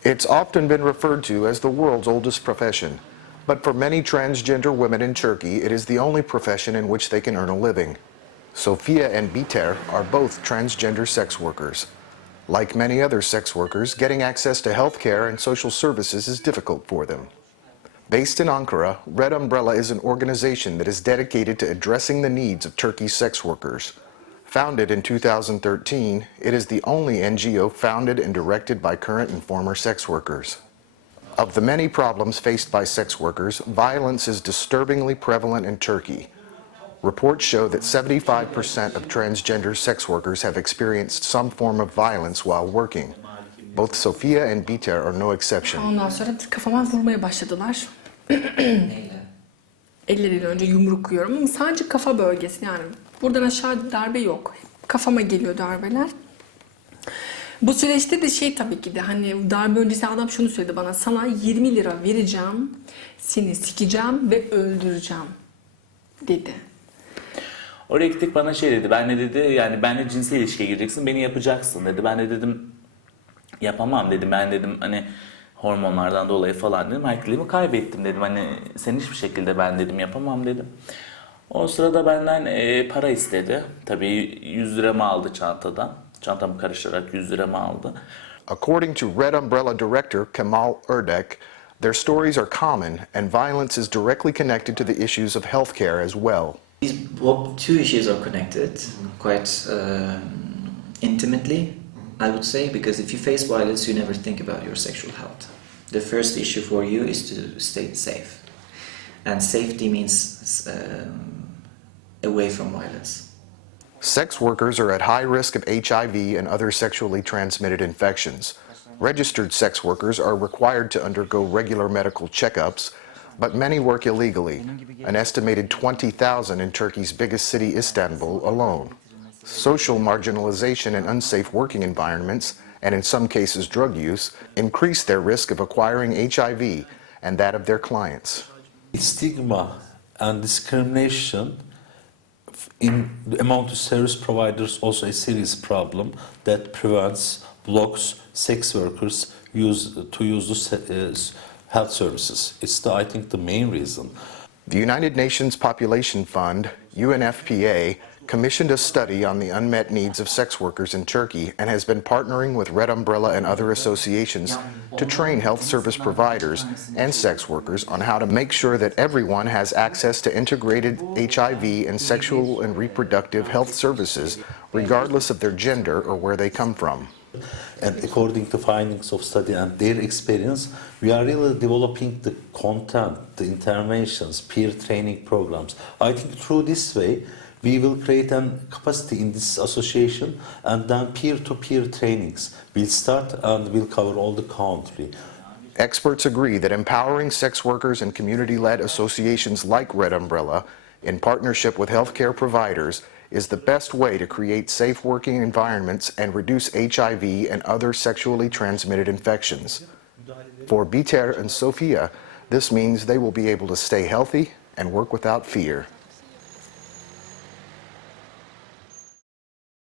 It's often been referred to as the world's oldest profession, but for many transgender women in Turkey, it is the only profession in which they can earn a living. Sofia and Biter are both transgender sex workers. Like many other sex workers, getting access to health care and social services is difficult for them. Based in Ankara, Red Umbrella is an organization that is dedicated to addressing the needs of Turkey's sex workers. Founded in 2013, it is the only NGO founded and directed by current and former sex workers. Of the many problems faced by sex workers, violence is disturbingly prevalent in Turkey. Reports show that 75% of transgender sex workers have experienced some form of violence while working. Both Sofia and Biter are no exception. Ondan sonra kafama vurmaya başladılar. Elleriyle önce yumruk yiyorum ama sadece kafa bölgesi, yani buradan aşağı darbe yok. Kafama geliyor darbeler. Bu süreçte de tabii ki de hani darbe öncesi adam şunu söyledi bana: sana 20 lira vereceğim, seni sikeceğim ve öldüreceğim dedi. Oraya gittik, bana dedi, benle dedi, yani benle cinsel ilişkiye gireceksin, beni yapacaksın dedi. Ben de dedim yapamam dedim, ben dedim hani hormonlardan dolayı falan dedim, erkekliğimi kaybettim dedim, hani sen hiçbir şekilde ben dedim yapamam dedim. O sırada benden para istedi. Tabii 100 liramı aldı çantadan. Çantamı karıştırarak 100 liramı aldı. According to Red Umbrella director Kemal Erdek, their stories are common and violence is directly connected to the issues of healthcare as well. These two issues are connected quite intimately, I would say, because if you face violence, you never think about your sexual health. The first issue for you is to stay safe. And safety means away from violence. Sex workers are at high risk of HIV and other sexually transmitted infections. Registered sex workers are required to undergo regular medical checkups, but many work illegally, an estimated 20,000 in Turkey's biggest city, Istanbul, alone. Social marginalization and unsafe working environments, and in some cases drug use, increase their risk of acquiring HIV and that of their clients. Stigma and discrimination among the service providers also a serious problem that blocks sex workers to use the health services. It's I think the main reason. The United Nations Population Fund, UNFPA, commissioned a study on the unmet needs of sex workers in Turkey and has been partnering with Red Umbrella and other associations to train health service providers and sex workers on how to make sure that everyone has access to integrated HIV and sexual and reproductive health services, regardless of their gender or where they come from. And according to findings of study and their experience, we are really developing the content, the interventions, peer training programs. I think through this way, we will create a capacity in this association, and then peer-to-peer trainings will start and will cover all the country. Experts agree that empowering sex workers and community-led associations like Red Umbrella, in partnership with healthcare providers, is the best way to create safe working environments and reduce HIV and other sexually transmitted infections. For Biter and Sofia, this means they will be able to stay healthy and work without fear.